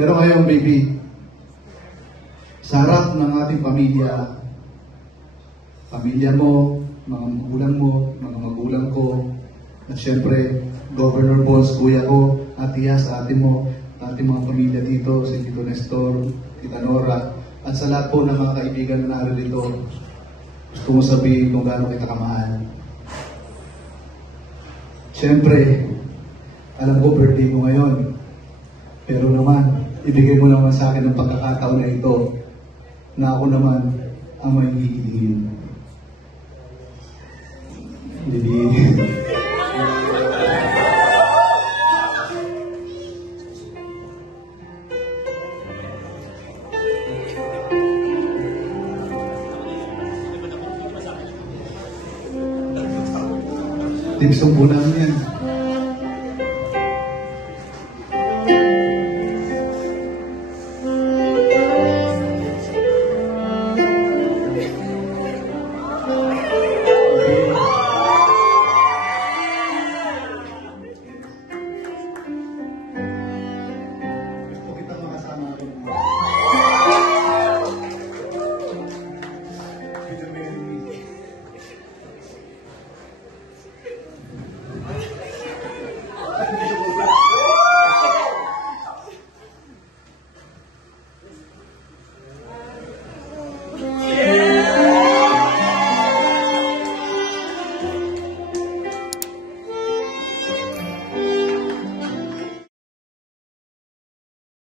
Pero ngayon, baby, sa harap ng ating pamilya mo, mga magulang mo, mga magulang ko, at syempre, Governor Bones, kuya ko, atiya sa atin mo, ating mga pamilya dito, si Tito Nestor, Tita Nora, at sa lahat po ng mga kaibigan na narito, gusto mo sabihin kung gaano kita kamahal. Syempre, alam ko birthday mo ngayon, pero naman, ibigay mo naman sa akin ng pagkakataon na ito na ako naman ang may hihihin. Tigsong po namin yan.